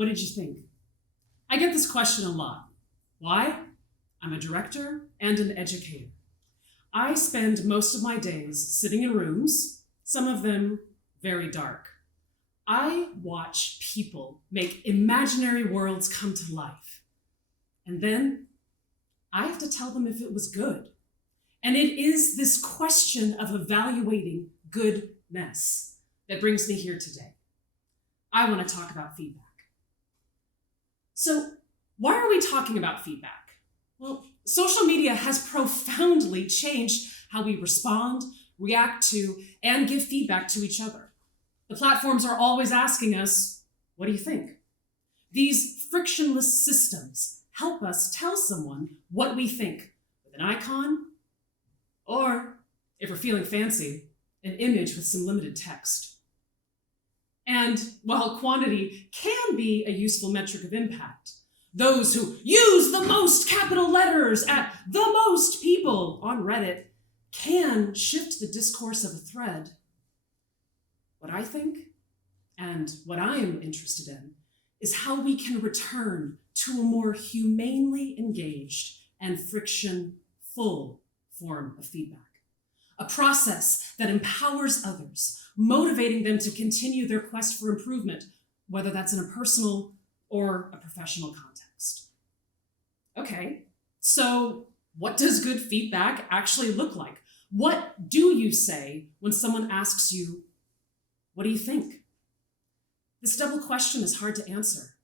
What did you think? I get this question a lot. Why? I'm a director and an educator. I spend most of my days sitting in rooms, some of them very dark. I watch people make imaginary worlds come to life. And then I have to tell them if it was good. And it is this question of evaluating goodness that brings me here today. I want to talk about feedback. So, why are we talking about feedback? Well, social media has profoundly changed how we respond, react to, and give feedback to each other. The platforms are always asking us, what do you think? These frictionless systems help us tell someone what we think with an icon, or, if we're feeling fancy, an image with some limited text. And while quantity can be a useful metric of impact, those who use the most capital letters at the most people on Reddit can shift the discourse of a thread. What I think, and what I am interested in, is how we can return to a more humanely engaged and friction-full form of feedback. A process that empowers others, motivating them to continue their quest for improvement, whether that's in a personal or a professional context. Okay, so what does good feedback actually look like? What do you say when someone asks you, what do you think? This double question is hard to answer.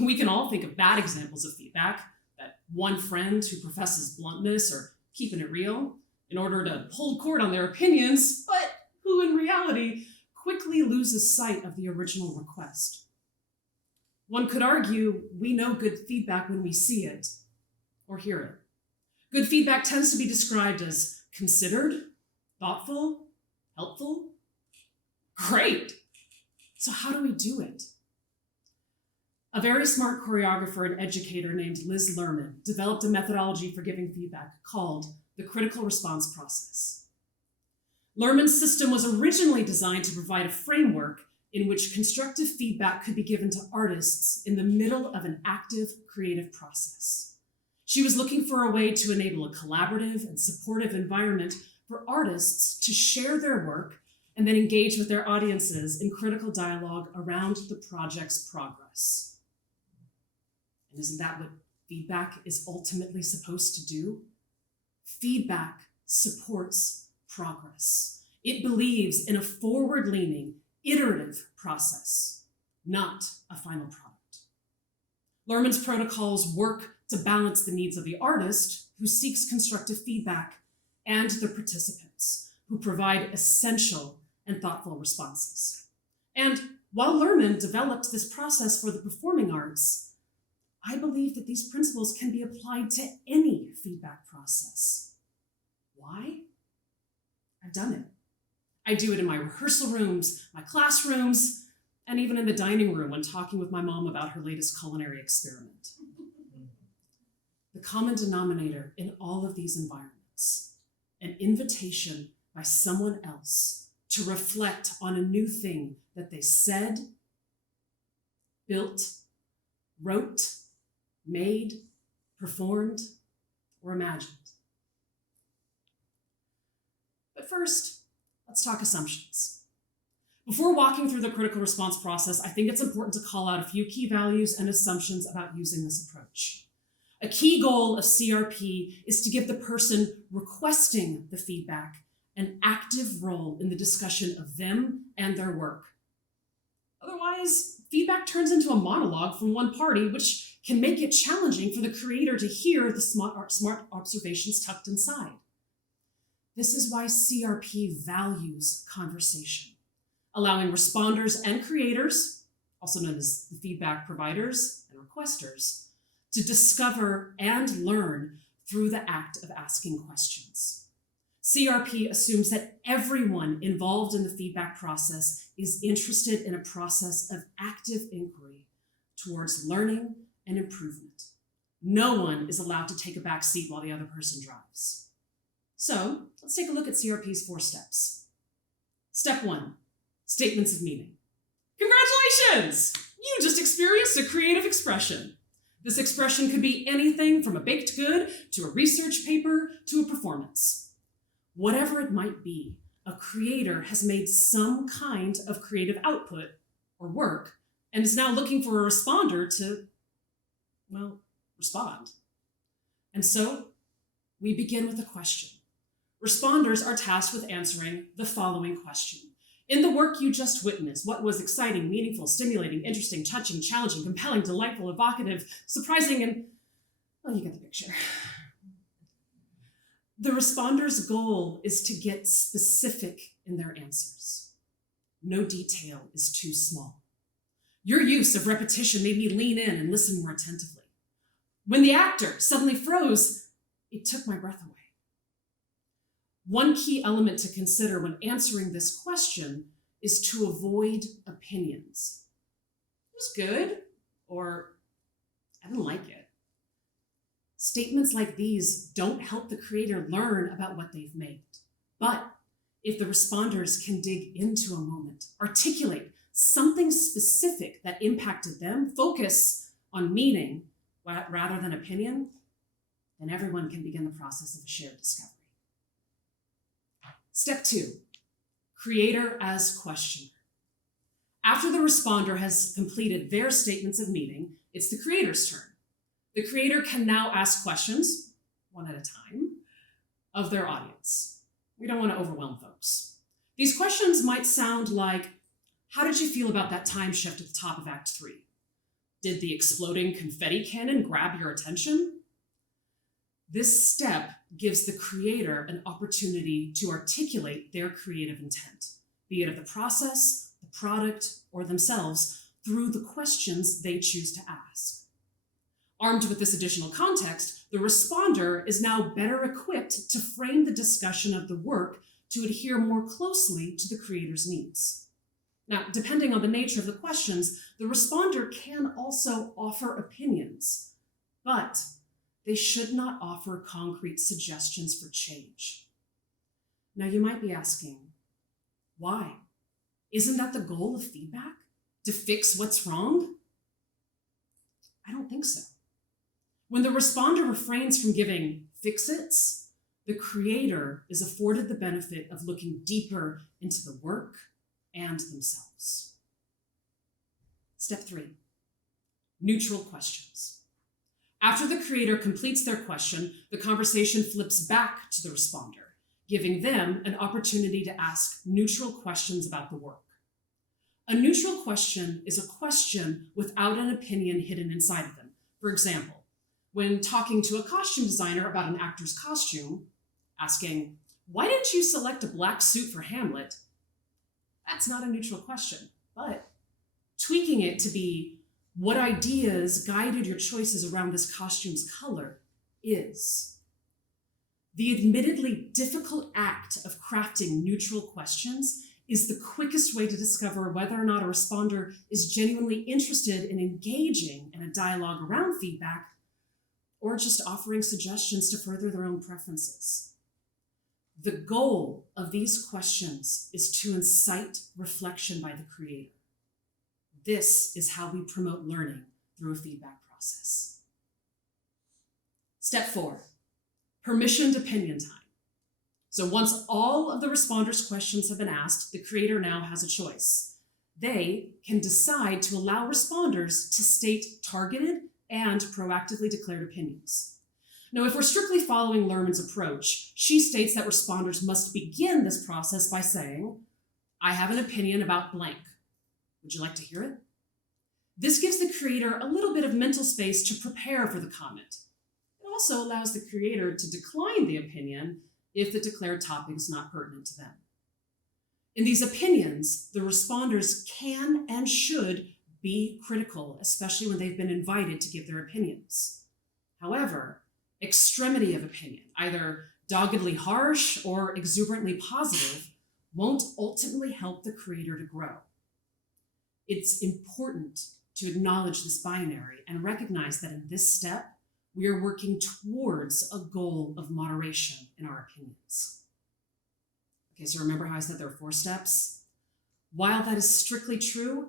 We can all think of bad examples of feedback, that one friend who professes bluntness or keeping it real in order to hold court on their opinions, but who in reality quickly loses sight of the original request. One could argue we know good feedback when we see it or hear it. Good feedback tends to be described as considered, thoughtful, helpful. Great! So how do we do it? A very smart choreographer and educator named Liz Lerman developed a methodology for giving feedback called the critical response process. Lerman's system was originally designed to provide a framework in which constructive feedback could be given to artists in the middle of an active creative process. She was looking for a way to enable a collaborative and supportive environment for artists to share their work and then engage with their audiences in critical dialogue around the project's progress. And isn't that what feedback is ultimately supposed to do? Feedback supports progress. It believes in a forward-leaning, iterative process, not a final product. Lerman's protocols work to balance the needs of the artist who seeks constructive feedback and the participants who provide essential and thoughtful responses. And while Lerman developed this process for the performing arts, I believe that these principles can be applied to any feedback process. Why? I've done it. I do it in my rehearsal rooms, my classrooms, and even in the dining room when talking with my mom about her latest culinary experiment. The common denominator in all of these environments, an invitation by someone else to reflect on a new thing that they said, built, wrote, made, performed, or imagined. But first, let's talk assumptions. Before walking through the critical response process, I think it's important to call out a few key values and assumptions about using this approach. A key goal of CRP is to give the person requesting the feedback an active role in the discussion of them and their work. Otherwise, feedback turns into a monologue from one party, which can make it challenging for the creator to hear the smart observations tucked inside. This is why CRP values conversation, allowing responders and creators, also known as the feedback providers and requesters, to discover and learn through the act of asking questions. CRP assumes that everyone involved in the feedback process is interested in a process of active inquiry towards learning and improvement. No one is allowed to take a back seat while the other person drives. So let's take a look at CRP's 4 steps. Step 1, statements of meaning. Congratulations! You just experienced experienced a creative expression. This expression could be anything from a baked good to a research paper to a performance. Whatever it might be, a creator has made some kind of creative output or work and is now looking for a responder to, well, respond. And so we begin with a question. Responders are tasked with answering the following question. In the work you just witnessed, what was exciting, meaningful, stimulating, interesting, touching, challenging, compelling, delightful, evocative, surprising, and, well, you get the picture. The responder's goal is to get specific in their answers. No detail is too small. Your use of repetition made me lean in and listen more attentively. When the actor suddenly froze, it took my breath away. One key element to consider when answering this question is to avoid opinions. It was good, or I didn't like it. Statements like these don't help the creator learn about what they've made. But if the responders can dig into a moment, articulate something specific that impacted them, focus on meaning rather than opinion, then everyone can begin the process of a shared discovery. Step 2, creator as questioner. After the responder has completed their statements of meaning, it's the creator's turn. The creator can now ask questions, one at a time, of their audience. We don't want to overwhelm folks. These questions might sound like, how did you feel about that time shift at the top of Act 3? Did the exploding confetti cannon grab your attention? This step gives the creator an opportunity to articulate their creative intent, be it of the process, the product, or themselves, through the questions they choose to ask. Armed with this additional context, the responder is now better equipped to frame the discussion of the work to adhere more closely to the creator's needs. Now, depending on the nature of the questions, the responder can also offer opinions, but they should not offer concrete suggestions for change. Now, you might be asking, why? Isn't that the goal of feedback? To fix what's wrong? I don't think so. When the responder refrains from giving fix-its, the creator is afforded the benefit of looking deeper into the work and themselves. Step 3, neutral questions. After the creator completes their question, the conversation flips back to the responder, giving them an opportunity to ask neutral questions about the work. A neutral question is a question without an opinion hidden inside of them. For example, when talking to a costume designer about an actor's costume, asking, why didn't you select a black suit for Hamlet? That's not a neutral question, but tweaking it to be, what ideas guided your choices around this costume's color is. The admittedly difficult act of crafting neutral questions is the quickest way to discover whether or not a responder is genuinely interested in engaging in a dialogue around feedback or just offering suggestions to further their own preferences. The goal of these questions is to incite reflection by the creator. This is how we promote learning through a feedback process. Step 4, permissioned opinion time. So once all of the responders' questions have been asked, the creator now has a choice. They can decide to allow responders to state targeted and proactively declared opinions. Now, if we're strictly following Lerman's approach, she states that responders must begin this process by saying, I have an opinion about blank. Would you like to hear it? This gives the creator a little bit of mental space to prepare for the comment. It also allows the creator to decline the opinion if the declared topic is not pertinent to them. In these opinions, the responders can and should be critical, especially when they've been invited to give their opinions. However, extremity of opinion, either doggedly harsh or exuberantly positive, won't ultimately help the creator to grow. It's important to acknowledge this binary and recognize that in this step, we are working towards a goal of moderation in our opinions. Okay, so remember how I said there are 4 steps? While that is strictly true,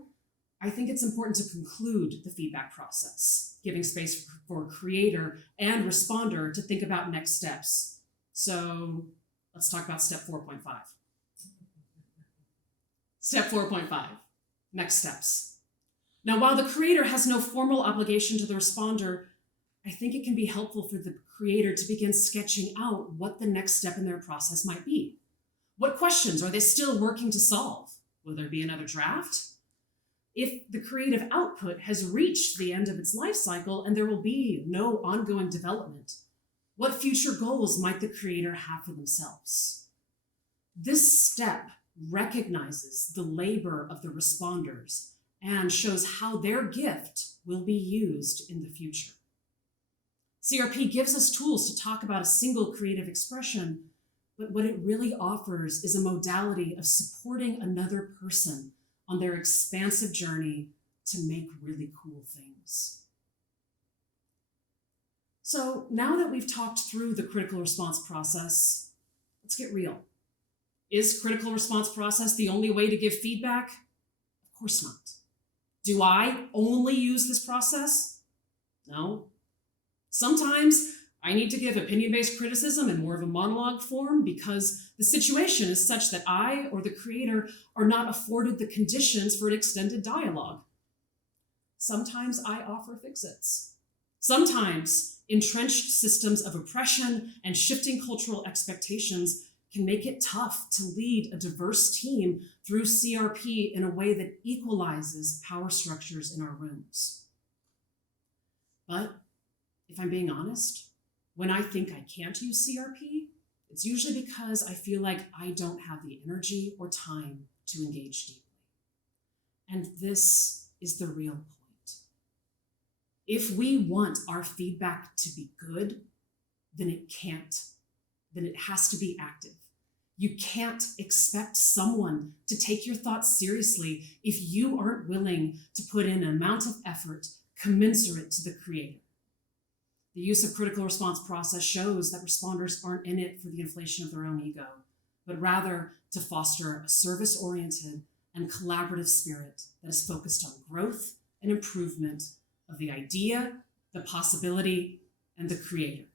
I think it's important to conclude the feedback process, giving space for creator and responder to think about next steps. So let's talk about step 4.5. Step 4.5, next steps. Now, while the creator has no formal obligation to the responder, I think it can be helpful for the creator to begin sketching out what the next step in their process might be. What questions are they still working to solve? Will there be another draft? If the creative output has reached the end of its life cycle and there will be no ongoing development, what future goals might the creator have for themselves? This step recognizes the labor of the responders and shows how their gift will be used in the future. CRP gives us tools to talk about a single creative expression, but what it really offers is a modality of supporting another person on their expansive journey to make really cool things. So now that we've talked through the critical response process, let's get real. Is critical response process the only way to give feedback? Of course not. Do I only use this process? No. Sometimes I need to give opinion-based criticism in more of a monologue form because the situation is such that I or the creator are not afforded the conditions for an extended dialogue. Sometimes I offer fix-its. Sometimes entrenched systems of oppression and shifting cultural expectations can make it tough to lead a diverse team through CRP in a way that equalizes power structures in our rooms. But if I'm being honest, when I think I can't use CRP, it's usually because I feel like I don't have the energy or time to engage deeply. And this is the real point. If we want our feedback to be good, then it has to be active. You can't expect someone to take your thoughts seriously if you aren't willing to put in an amount of effort commensurate to the creator. The use of critical response process shows that responders aren't in it for the inflation of their own ego, but rather to foster a service-oriented and collaborative spirit that is focused on growth and improvement of the idea, the possibility, and the creator.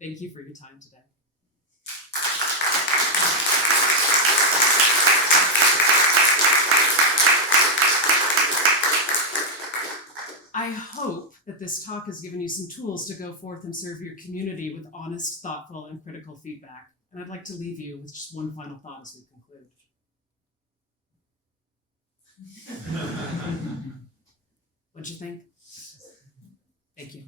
Thank you for your time today. I hope that this talk has given you some tools to go forth and serve your community with honest, thoughtful, and critical feedback. And I'd like to leave you with just one final thought as we conclude. What'd you think? Thank you.